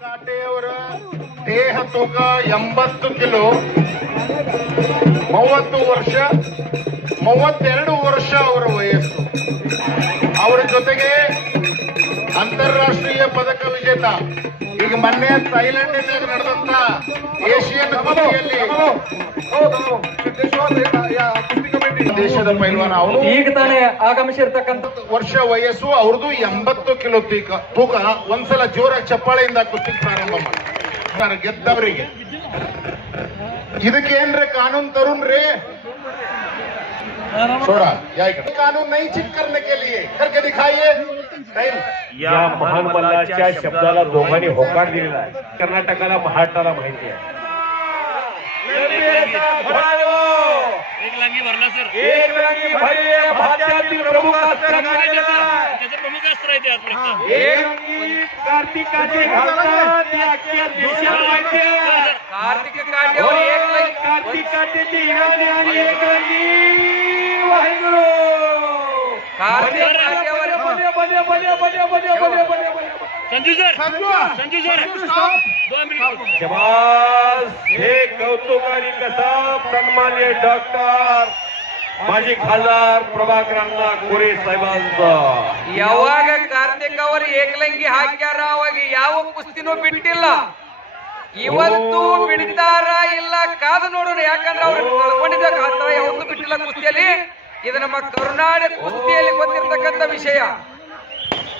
ಕಾಟೆಯವರ ದೇಹ ತೂಕ ಎಂಬತ್ತು ಕಿಲೋ. ಮೂವತ್ತು ವರ್ಷ ಮೂವತ್ತೆರಡು ವರ್ಷ ಅವರ ವಯಸ್ಸು. ಅವರ ಜೊತೆಗೆ ಅಂತಾರಾಷ್ಟ್ರೀಯ ಪದಕ ವಿಜೇತ. ಈಗ ಮೊನ್ನೆ ಥೈಲ್ಯಾಂಡಿನಲ್ಲಿ ನಡೆದಂತ ಏಷ್ಯನ್ ಕುಸ್ತಿಯಲ್ಲಿ ದೇಶದ ಪೈಲ್ವಾನ ಅವರು ಈಗ ತಾನೇ ಆಗಮಿಸಿರ್ತಕ್ಕಂಥ ವರ್ಷ ವಯಸ್ಸು ಅವ್ರದ್ದು ಎಂಬತ್ತು ಕಿಲೋ ತೂಕ ತೂಕ ಒಂದ್ಸಲ ಜೋರಾಗಿ ಚಪ್ಪಾಳೆಯಿಂದ ಕುಸ್ತಿ ಪ್ರಾರಂಭ ಮಾಡ್ತಾರೆ ಗೆದ್ದವರಿಗೆ ಇದಕ್ಕೇನ್ರಿ ಕಾನೂನು ತರುಣ್ರಿ छोड़ा या इकडे. कानून नहीं चिट करने के लिए करके दिखाइए टाइम या महान मल्लाच्या शब्दाला दोघांनी होकार दिलेला आहे कर्नाटकाला महाराष्ट्राला माहिती आहे एक भरला सर एक भरले भारतातील प्रमुख अस्त्र त्याचं प्रमुख अस्त्र आहे ते आज एक कार्तिकाचे घालतात अख्ख्या देशात माहिती कार्तिक काटे एक लांगी कार्तिक आणि एक वाहिगुरु कार्तिक काट्यावर बने बने बने बने बने बने बने संजू सर संजू सर दोन मिनिट शबास हे कौतुक आणि कसा सन्मान्य डॉक्टर माजी खासदार प्रभाकरांना गोरे साहेबांचा ಯಾವಾಗ ಕಾರ್ತಿಕ್ ಅವರು ಏಕಲಂಗಿ ಹಾಕ್ಯಾರ ಅವಾಗ ಯಾವ ಕುಸ್ತಿನೂ ಬಿಟ್ಟಿಲ್ಲ ಇವತ್ತು ಬಿಡ್ತಾರ ಇಲ್ಲ ಕಾದು ನೋಡೋಣ ಯಾಕಂದ್ರೆ ಅವ್ರು ಕಳ್ಕೊಂಡಿದ್ದ ಆತರ ಯಾವತ್ತೂ ಬಿಟ್ಟಿಲ್ಲ ಕುಸ್ತಿಯಲ್ಲಿ ಇದು ನಮ್ಮ ಕರ್ನಾಟಕ ಕುಸ್ತಿಯಲ್ಲಿ ಗೊತ್ತಿರ್ತಕ್ಕಂಥ ವಿಷಯ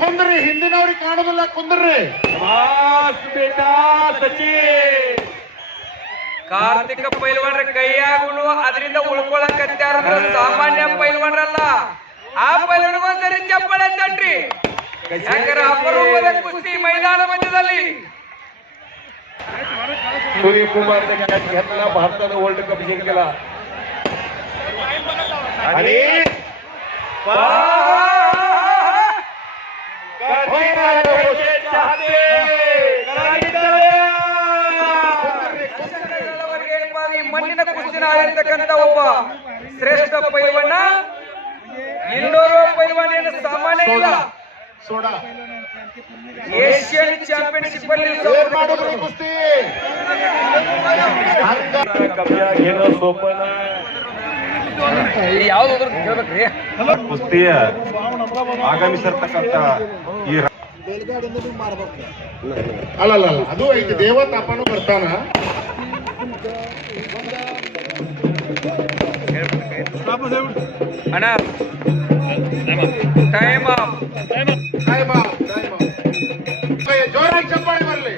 ಕುಂದ್ರಿ ಹಿಂದಿನವ್ರಿಗೆ ಕಾಣೋದಿಲ್ಲ ಕುಂದ್ರಿ. ಕಾರ್ತಿಕ ಪೈಲ್ವಾನ್ರ ಕೈಯಾಗ ಉಳುವ ಅದರಿಂದ ಉಳ್ಕೊಳಕ್ ಸಾಮಾನ್ಯ ಪೈಲ್ವಾನ್ರಲ್ಲ. ಆ ಪೈಲ್ವಾನ್ಗೊಂದ್ಸರಿ ಚಪ್ಪಳೆ ತಟ್ರಿ ಯಾಕಂದ್ರೆ ಅಪರೂಪದ ಕುಸ್ತಿ ಮೈದಾನ ಮಧ್ಯದಲ್ಲಿ. ಸೂರ್ಯಕುಮಾರ್ ಎಲ್ಲ ಭಾರತದ ವರ್ಲ್ಡ್ ಕಪ್ ಗೆಲ್ಲ ಅರೇ ಹೆಣ್ಣಿನ ಕುಸಿನ ಆಗಿರ್ತಕ್ಕಂತ ಒಬ್ಬ ಶ್ರೇಷ್ಠ ಪೈವಣ್ಣ ಇನ್ನೂರು ಏನು ಸಾಮಾನ್ಯ ಇಲ್ಲ. ಏಷ್ಯನ್ ಚಾಂಪಿಯನ್ಶಿಪ್ ಅಲ್ಲಿ ಕುಸ್ತಿಯ ಆಗಮಿಸಿರ್ತಕ್ಕಂತ ಈ ಅಲ್ಲ ಅದು ಐದು ದೇವತಾಪನು ಬರ್ತಾನ. అన్నా time off time off time off time off జోరాకి చెప్పండి మళ్ళీ